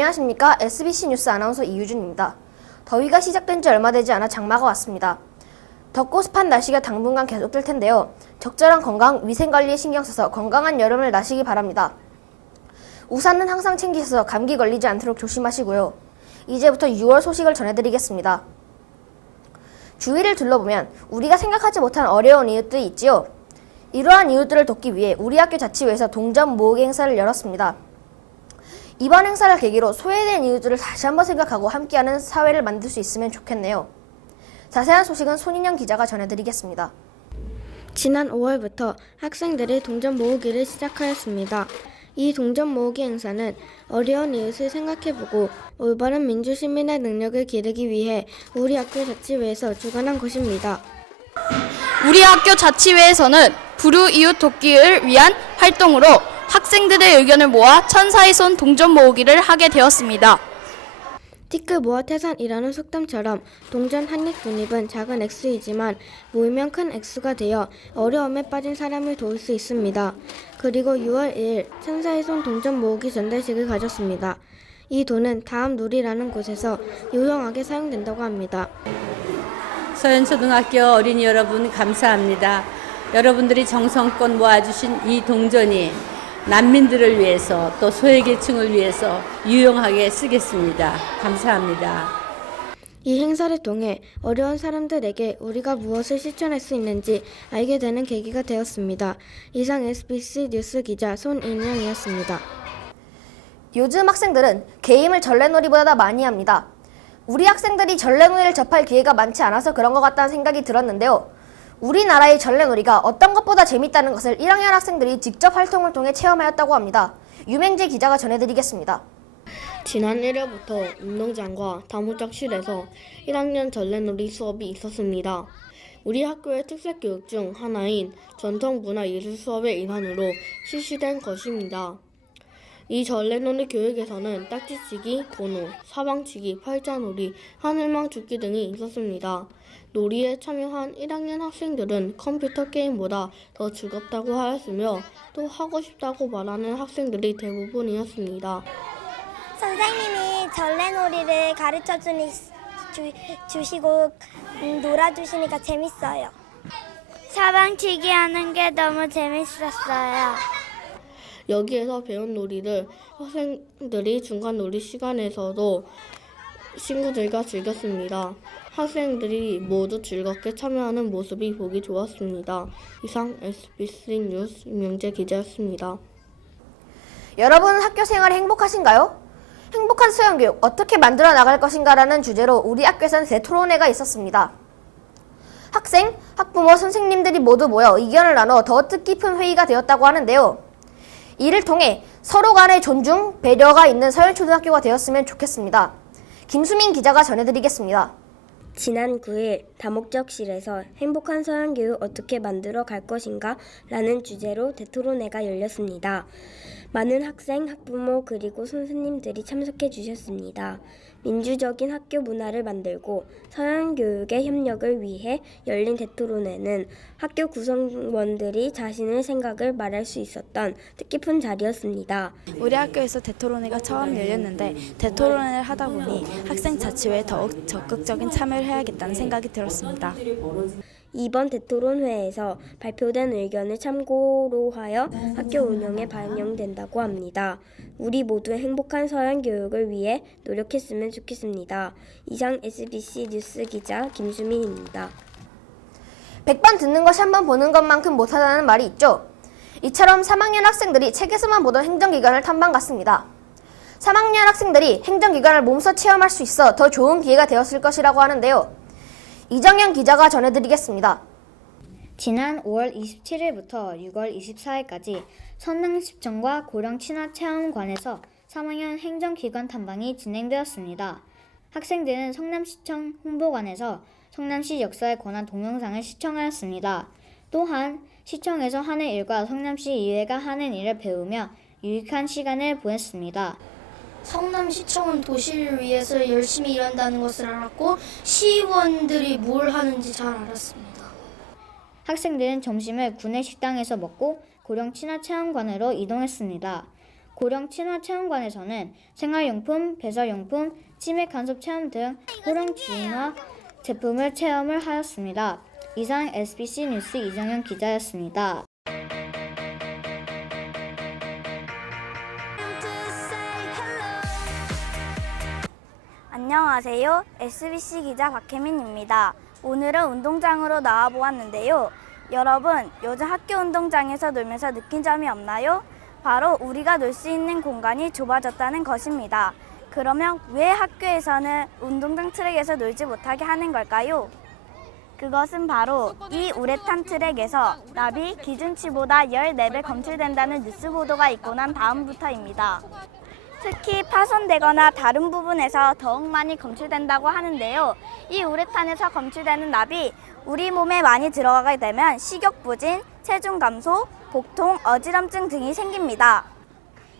안녕하십니까. SBC 뉴스 아나운서 이유준입니다. 더위가 시작된 지 얼마 되지 않아 장마가 왔습니다. 덥고 습한 날씨가 당분간 계속될 텐데요. 적절한 건강, 위생관리에 신경 써서 건강한 여름을 나시기 바랍니다. 우산은 항상 챙기셔서 감기 걸리지 않도록 조심하시고요. 이제부터 6월 소식을 전해드리겠습니다. 주위를 둘러보면 우리가 생각하지 못한 어려운 이웃들이 있지요. 이러한 이웃들을 돕기 위해 우리 학교 자치회에서 동전 모으기 행사를 열었습니다. 이번 행사를 계기로 소외된 이웃들을 다시 한번 생각하고 함께하는 사회를 만들 수 있으면 좋겠네요. 자세한 소식은 손인영 기자가 전해드리겠습니다. 지난 5월부터 학생들이 동전 모으기를 시작하였습니다. 이 동전 모으기 행사는 어려운 이웃을 생각해보고 올바른 민주시민의 능력을 기르기 위해 우리 학교 자치회에서 주관한 것입니다. 우리 학교 자치회에서는 불우 이웃 돕기를 위한 활동으로 학생들의 의견을 모아 천사의 손 동전 모으기를 하게 되었습니다. 티끌 모아 태산이라는 속담처럼 동전 한 입 분입은 작은 액수이지만 모이면 큰 액수가 되어 어려움에 빠진 사람을 도울 수 있습니다. 그리고 6월 2일 천사의 손 동전 모으기 전달식을 가졌습니다. 이 돈은 다음 놀이라는 곳에서 유용하게 사용된다고 합니다. 서현초등학교 어린이 여러분 감사합니다. 여러분들이 정성껏 모아주신 이 동전이 난민들을 위해서 또 소외계층을 위해서 유용하게 쓰겠습니다. 감사합니다. 이 행사를 통해 어려운 사람들에게 우리가 무엇을 실천할 수 있는지 알게 되는 계기가 되었습니다. 이상 SBC 뉴스 기자 손인영이었습니다. 요즘 학생들은 게임을 전래놀이보다 많이 합니다. 우리 학생들이 전래놀이를 접할 기회가 많지 않아서 그런 것 같다는 생각이 들었는데요. 우리나라의 전래놀이가 어떤 것보다 재밌다는 것을 1학년 학생들이 직접 활동을 통해 체험하였다고 합니다. 유맹재 기자가 전해드리겠습니다. 지난 1일부터 운동장과 다목적실에서 1학년 전래놀이 수업이 있었습니다. 우리 학교의 특색교육 중 하나인 전통문화예술 수업의 일환으로 실시된 것입니다. 이 전래놀이 교육에서는 딱지치기, 도노, 사방치기, 팔자놀이, 하늘망 줍기 등이 있었습니다. 놀이에 참여한 1학년 학생들은 컴퓨터 게임보다 더 즐겁다고 하였으며 또 하고 싶다고 말하는 학생들이 대부분이었습니다. 선생님이 전래놀이를 가르쳐 주시고 놀아주시니까 재밌어요. 사방치기 하는 게 너무 재밌었어요. 여기에서 배운 놀이를 학생들이 중간 놀이 시간에서도 친구들과 즐겼습니다. 학생들이 모두 즐겁게 참여하는 모습이 보기 좋았습니다. 이상 SBC 뉴스 임영재 기자였습니다. 여러분 학교 생활이 행복하신가요? 행복한 수영교육 어떻게 만들어 나갈 것인가라는 주제로 우리 학교에서는 대토론회가 있었습니다. 학생, 학부모, 선생님들이 모두 모여 의견을 나눠 더 뜻깊은 회의가 되었다고 하는데요. 이를 통해 서로 간의 존중, 배려가 있는 서현초등학교가 되었으면 좋겠습니다. 김수민 기자가 전해드리겠습니다. 지난 9일 다목적실에서 행복한 서양교육 어떻게 만들어 갈 것인가 라는 주제로 대토론회가 열렸습니다. 많은 학생, 학부모 그리고 선생님들이 참석해 주셨습니다. 민주적인 학교 문화를 만들고 서양교육의 협력을 위해 열린 대토론회는 학교 구성원들이 자신의 생각을 말할 수 있었던 뜻깊은 자리였습니다. 우리 학교에서 대토론회가 처음 열렸는데 대토론회를 하다 보니 학생 자치회에 더욱 적극적인 참여를 해야겠다는 생각이 들었습니다. 이번 대토론회에서 발표된 의견을 참고로 하여 학교 운영에 반영된다고 합니다. 우리 모두 행복한 서양교육을 위해 노력했으면 좋겠습니다. 이상 SBC 뉴스 기자 김수민입니다. 100번 듣는 것이 한 번 보는 것만큼 못하다는 말이 있죠. 이처럼 3학년 학생들이 책에서만 보던 행정기관을 탐방 갔습니다. 3학년 학생들이 행정기관을 몸소 체험할 수 있어 더 좋은 기회가 되었을 것이라고 하는데요. 이정현 기자가 전해드리겠습니다. 지난 5월 27일부터 6월 24일까지 성남시청과 고령친화체험관에서 3학년 행정기관 탐방이 진행되었습니다. 학생들은 성남시청 홍보관에서 성남시 역사에 관한 동영상을 시청하였습니다. 또한 시청에서 하는 일과 성남시 의회가 하는 일을 배우며 유익한 시간을 보냈습니다. 성남시청은 도시를 위해서 열심히 일한다는 것을 알았고 시의원들이 뭘 하는지 잘 알았습니다. 학생들은 점심을 구내 식당에서 먹고 고령친화체험관으로 이동했습니다. 고령 친화체험관에서는 생활용품, 배설용품, 치맥 간섭 체험 등 고령 진화 제품을 체험을 하였습니다. 이상 SBC 뉴스 이정현 기자였습니다. 안녕하세요. SBC 기자 박혜민입니다. 오늘은 운동장으로 나와 보았는데요. 여러분, 요즘 학교 운동장에서 놀면서 느낀 점이 없나요? 바로 우리가 놀 수 있는 공간이 좁아졌다는 것입니다. 그러면 왜 학교에서는 운동장 트랙에서 놀지 못하게 하는 걸까요? 그것은 바로 이 우레탄 트랙에서 납이 기준치보다 14배 검출된다는 뉴스 보도가 있고 난 다음부터입니다. 특히 파손되거나 다른 부분에서 더욱 많이 검출된다고 하는데요. 이 우레탄에서 검출되는 납이 우리 몸에 많이 들어가게 되면 식욕부진, 체중 감소, 복통, 어지럼증 등이 생깁니다.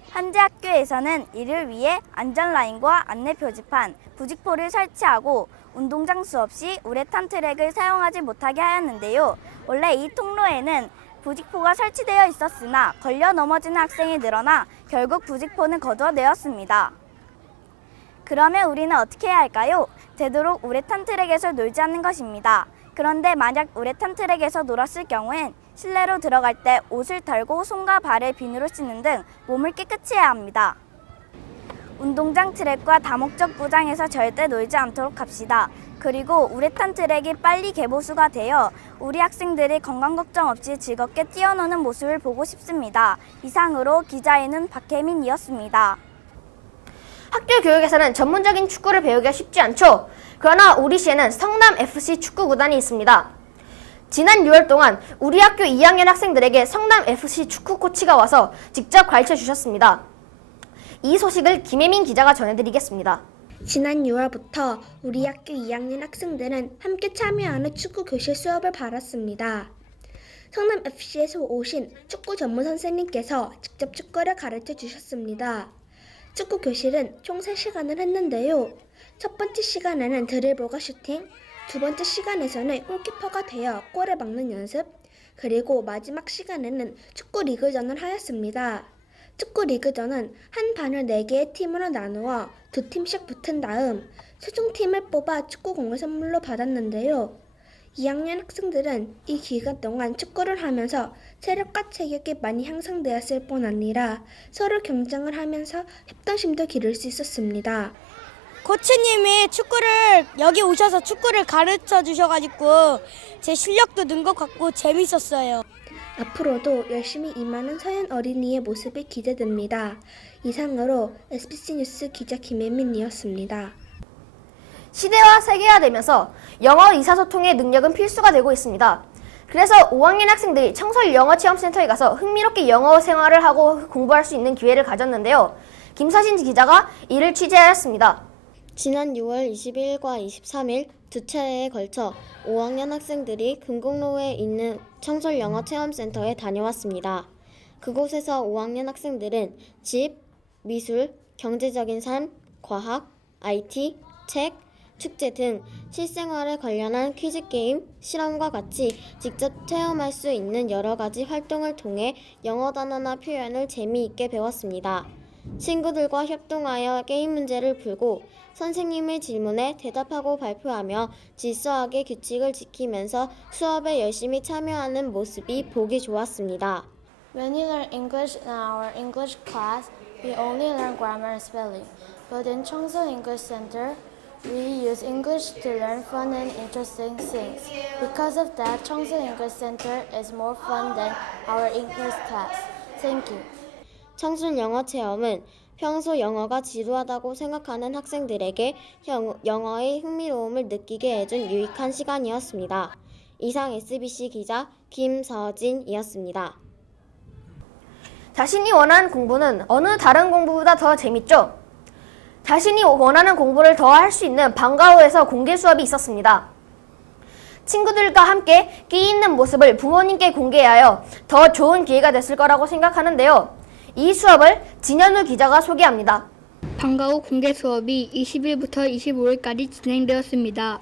현재 학교에서는 이를 위해 안전라인과 안내 표지판, 부직포를 설치하고 운동장 수없이 우레탄 트랙을 사용하지 못하게 하였는데요. 원래 이 통로에는 부직포가 설치되어 있었으나 걸려 넘어지는 학생이 늘어나 결국 부직포는 거두어내었습니다. 그러면 우리는 어떻게 해야 할까요? 되도록 우레탄 트랙에서 놀지 않는 것입니다. 그런데 만약 우레탄 트랙에서 놀았을 경우엔 실내로 들어갈 때 옷을 털고 손과 발을 비누로 씻는 등 몸을 깨끗이 해야 합니다. 운동장 트랙과 다목적 구장에서 절대 놀지 않도록 합시다. 그리고 우레탄 트랙이 빨리 개보수가 되어 우리 학생들이 건강 걱정 없이 즐겁게 뛰어노는 모습을 보고 싶습니다. 이상으로 기자인은 박혜민이었습니다. 학교 교육에서는 전문적인 축구를 배우기가 쉽지 않죠. 그러나 우리 시에는 성남FC 축구구단이 있습니다. 지난 6월 동안 우리 학교 2학년 학생들에게 성남FC 축구 코치가 와서 직접 가르쳐 주셨습니다. 이 소식을 김혜민 기자가 전해드리겠습니다. 지난 6월부터 우리 학교 2학년 학생들은 함께 참여하는 축구 교실 수업을 받았습니다. 성남FC에서 오신 축구 전문 선생님께서 직접 축구를 가르쳐 주셨습니다. 축구 교실은 총 3시간을 했는데요. 첫 번째 시간에는 드리블과 슈팅, 두 번째 시간에서는 골키퍼가 되어 골을 막는 연습, 그리고 마지막 시간에는 축구 리그전을 하였습니다. 축구 리그전은 한 반을 4개의 팀으로 나누어 2팀씩 붙은 다음 최종 팀을 뽑아 축구공을 선물로 받았는데요. 2학년 학생들은 이 기간 동안 축구를 하면서 체력과 체격이 많이 향상되었을 뿐 아니라 서로 경쟁을 하면서 협동심도 기를 수 있었습니다. 코치님이 여기 오셔서 축구를 가르쳐 주셔가지고 제 실력도 는 것 같고 재밌었어요. 앞으로도 열심히 임하는 서현 어린이의 모습이 기대됩니다. 이상으로 SBC 뉴스 기자 김혜민이었습니다. 시대와 세계화되면서 영어 의사소통의 능력은 필수가 되고 있습니다. 그래서 5학년 학생들이 청설 영어체험센터에 가서 흥미롭게 영어 생활을 하고 공부할 수 있는 기회를 가졌는데요. 김서진 기자가 이를 취재하였습니다. 지난 6월 21일과 23일 두 차례에 걸쳐 5학년 학생들이 금곡로에 있는 청설 영어체험센터에 다녀왔습니다. 그곳에서 5학년 학생들은 집, 미술, 경제적인 삶, 과학, IT, 책, 축제 등 실생활에 관련한 퀴즈 게임, 실험과 같이 직접 체험할 수 있는 여러 가지 활동을 통해 영어 단어나 표현을 재미있게 배웠습니다. 친구들과 협동하여 게임 문제를 풀고 선생님의 질문에 대답하고 발표하며 질서하게 규칙을 지키면서 수업에 열심히 참여하는 모습이 보기 좋았습니다. When you learn English in our English class, we only learn grammar and spelling. But in Cheongso English Center, we use English to learn fun and interesting things. Because of that, Cheongso English Center is more fun than our English class. Thank you. 청술 영어 체험은 평소 영어가 지루하다고 생각하는 학생들에게 영어의 흥미로움을 느끼게 해준 유익한 시간이었습니다. 이상 SBC 기자 김서진이었습니다. 자신이 원하는 공부는 어느 다른 공부보다 더 재밌죠? 자신이 원하는 공부를 더 할 수 있는 방과후에서 공개 수업이 있었습니다. 친구들과 함께 끼 있는 모습을 부모님께 공개하여 더 좋은 기회가 됐을 거라고 생각하는데요. 이 수업을 진현우 기자가 소개합니다. 방과후 공개 수업이 20일부터 25일까지 진행되었습니다.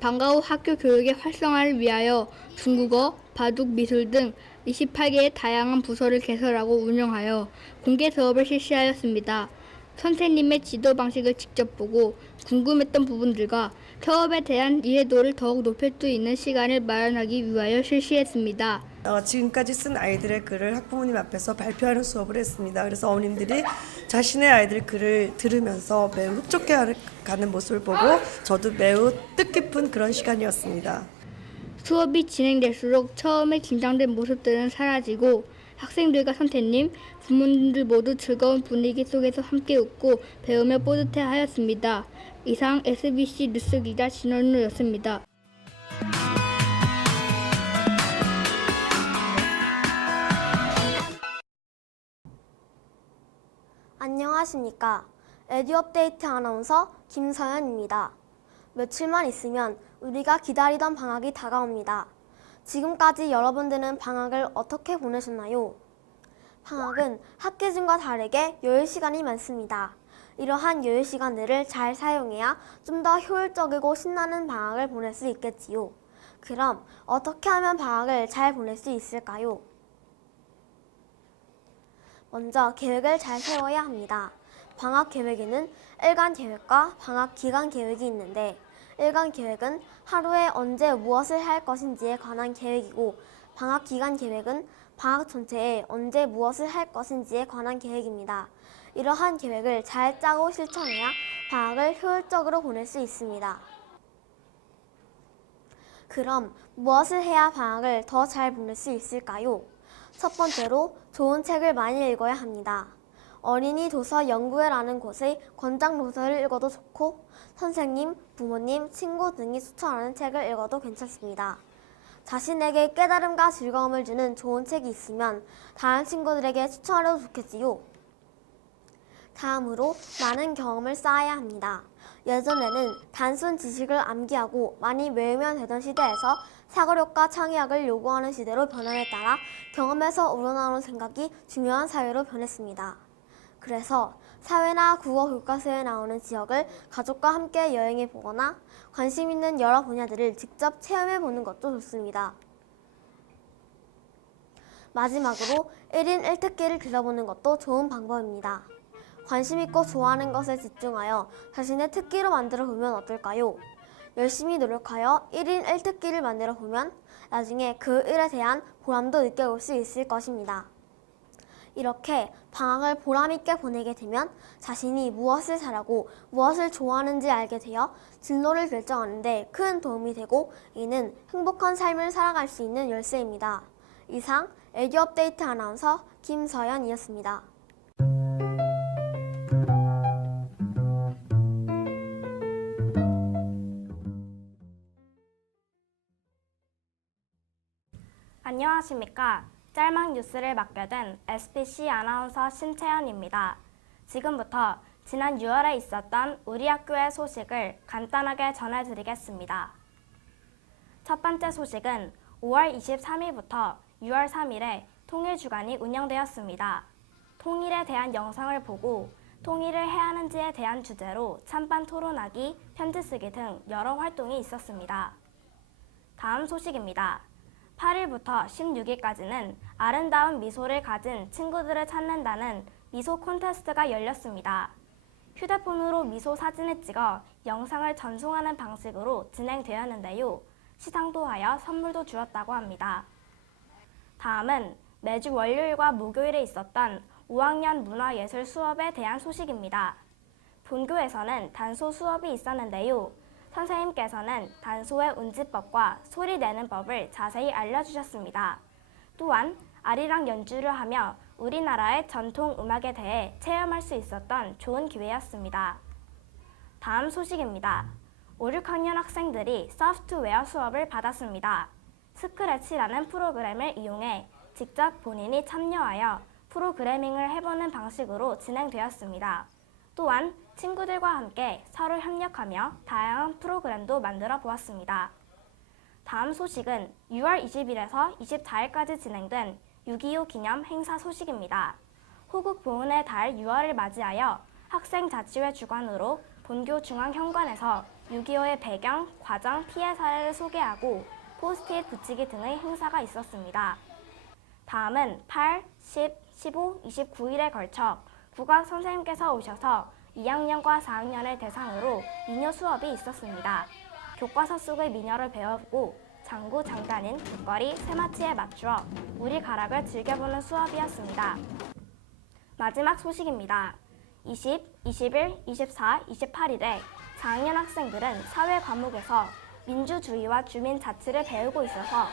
방과후 학교 교육의 활성화를 위하여 중국어, 바둑, 미술 등 28개의 다양한 부서를 개설하고 운영하여 공개 수업을 실시하였습니다. 선생님의 지도 방식을 직접 보고 궁금했던 부분들과 수업에 대한 이해도를 더욱 높일 수 있는 시간을 마련하기 위하여 실시했습니다. 지금까지 쓴 아이들의 글을 학부모님 앞에서 발표하는 수업을 했습니다. 그래서 어머님들이 자신의 아이들의 글을 들으면서 매우 흡족해가는 모습을 보고 저도 매우 뜻깊은 그런 시간이었습니다. 수업이 진행될수록 처음에 긴장된 모습들은 사라지고 학생들과 선생님, 부모님들 모두 즐거운 분위기 속에서 함께 웃고 배우며 뿌듯해하였습니다. 이상 SBC 뉴스 기자 진원우였습니다. 안녕하십니까. 에듀업데이트 아나운서 김서연입니다. 며칠만 있으면 우리가 기다리던 방학이 다가옵니다. 지금까지 여러분들은 방학을 어떻게 보내셨나요? 방학은 학기중과 다르게 여유 시간이 많습니다. 이러한 여유 시간들을 잘 사용해야 좀 더 효율적이고 신나는 방학을 보낼 수 있겠지요. 그럼 어떻게 하면 방학을 잘 보낼 수 있을까요? 먼저 계획을 잘 세워야 합니다. 방학 계획에는 일간 계획과 방학 기간 계획이 있는데 일간 계획은 하루에 언제 무엇을 할 것인지에 관한 계획이고 방학 기간 계획은 방학 전체에 언제 무엇을 할 것인지에 관한 계획입니다. 이러한 계획을 잘 짜고 실천해야 방학을 효율적으로 보낼 수 있습니다. 그럼 무엇을 해야 방학을 더 잘 보낼 수 있을까요? 첫 번째로 좋은 책을 많이 읽어야 합니다. 어린이 도서 연구회라는 곳의 권장 도서를 읽어도 좋고 선생님, 부모님, 친구 등이 추천하는 책을 읽어도 괜찮습니다. 자신에게 깨달음과 즐거움을 주는 좋은 책이 있으면 다른 친구들에게 추천하려도 좋겠지요. 다음으로 많은 경험을 쌓아야 합니다. 예전에는 단순 지식을 암기하고 많이 외우면 되던 시대에서 사고력과 창의학을 요구하는 시대로 변함에 따라 경험에서 우러나오는 생각이 중요한 사회로 변했습니다. 그래서 사회나 국어 교과서에 나오는 지역을 가족과 함께 여행해 보거나 관심 있는 여러 분야들을 직접 체험해 보는 것도 좋습니다. 마지막으로 1인 1특기를 들어보는 것도 좋은 방법입니다. 관심 있고 좋아하는 것에 집중하여 자신의 특기로 만들어 보면 어떨까요? 열심히 노력하여 1인 1특기를 만들어 보면 나중에 그 일에 대한 보람도 느껴볼 수 있을 것입니다. 이렇게 방학을 보람있게 보내게 되면 자신이 무엇을 잘하고 무엇을 좋아하는지 알게 되어 진로를 결정하는 데 큰 도움이 되고 이는 행복한 삶을 살아갈 수 있는 열쇠입니다. 이상 에듀업데이트 아나운서 김서연이었습니다. 안녕하십니까. 짤막 뉴스를 맡게 된 SBC 아나운서 신채연입니다. 지금부터 지난 6월에 있었던 우리 학교의 소식을 간단하게 전해드리겠습니다. 첫 번째 소식은 5월 23일부터 6월 3일에 통일주간이 운영되었습니다. 통일에 대한 영상을 보고 통일을 해야 하는지에 대한 주제로 찬반 토론하기, 편지 쓰기 등 여러 활동이 있었습니다. 다음 소식입니다. 8일부터 16일까지는 아름다운 미소를 가진 친구들을 찾는다는 미소 콘테스트가 열렸습니다. 휴대폰으로 미소 사진을 찍어 영상을 전송하는 방식으로 진행되었는데요. 시상도 하여 선물도 주었다고 합니다. 다음은 매주 월요일과 목요일에 있었던 5학년 문화예술 수업에 대한 소식입니다. 본교에서는 단소 수업이 있었는데요. 선생님께서는 단소의 운지법과 소리 내는 법을 자세히 알려주셨습니다. 또한 아리랑 연주를 하며 우리나라의 전통 음악에 대해 체험할 수 있었던 좋은 기회였습니다. 다음 소식입니다. 5, 6학년 학생들이 소프트웨어 수업을 받았습니다. 스크래치라는 프로그램을 이용해 직접 본인이 참여하여 프로그래밍을 해보는 방식으로 진행되었습니다. 또한 친구들과 함께 서로 협력하며 다양한 프로그램도 만들어 보았습니다. 다음 소식은 6월 20일에서 24일까지 진행된 6.25 기념 행사 소식입니다. 호국 보훈의 달 6월을 맞이하여 학생자치회 주관으로 본교 중앙현관에서 6.25의 배경, 과정, 피해 사례를 소개하고 포스트잇 붙이기 등의 행사가 있었습니다. 다음은 8, 10, 15, 29일에 걸쳐 국악 선생님께서 오셔서 2학년과 4학년을 대상으로 미녀 수업이 있었습니다. 교과서 속의 미녀를 배우고 장구, 장단인 북걸이, 세마치에 맞추어 우리 가락을 즐겨보는 수업이었습니다. 마지막 소식입니다. 20, 21, 24, 28일에 4학년 학생들은 사회 과목에서 민주주의와 주민자치를 배우고 있어서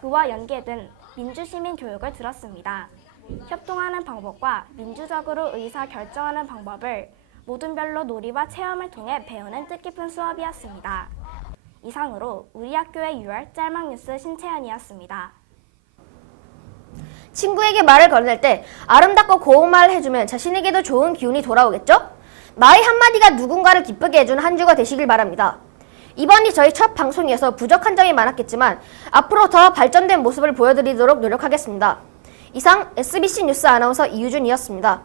그와 연계된 민주시민 교육을 들었습니다. 협동하는 방법과 민주적으로 의사 결정하는 방법을 모든별로 놀이와 체험을 통해 배우는 뜻깊은 수업이었습니다. 이상으로 우리 학교의 6월 짤막 뉴스 신채연이었습니다. 친구에게 말을 건넬 때 아름답고 고운 말을 해주면 자신에게도 좋은 기운이 돌아오겠죠? 나의 한마디가 누군가를 기쁘게 해주는 한 주가 되시길 바랍니다. 이번이 저희 첫 방송이어서 부족한 점이 많았겠지만 앞으로 더 발전된 모습을 보여드리도록 노력하겠습니다. 이상 SBC 뉴스 아나운서 이유준이었습니다.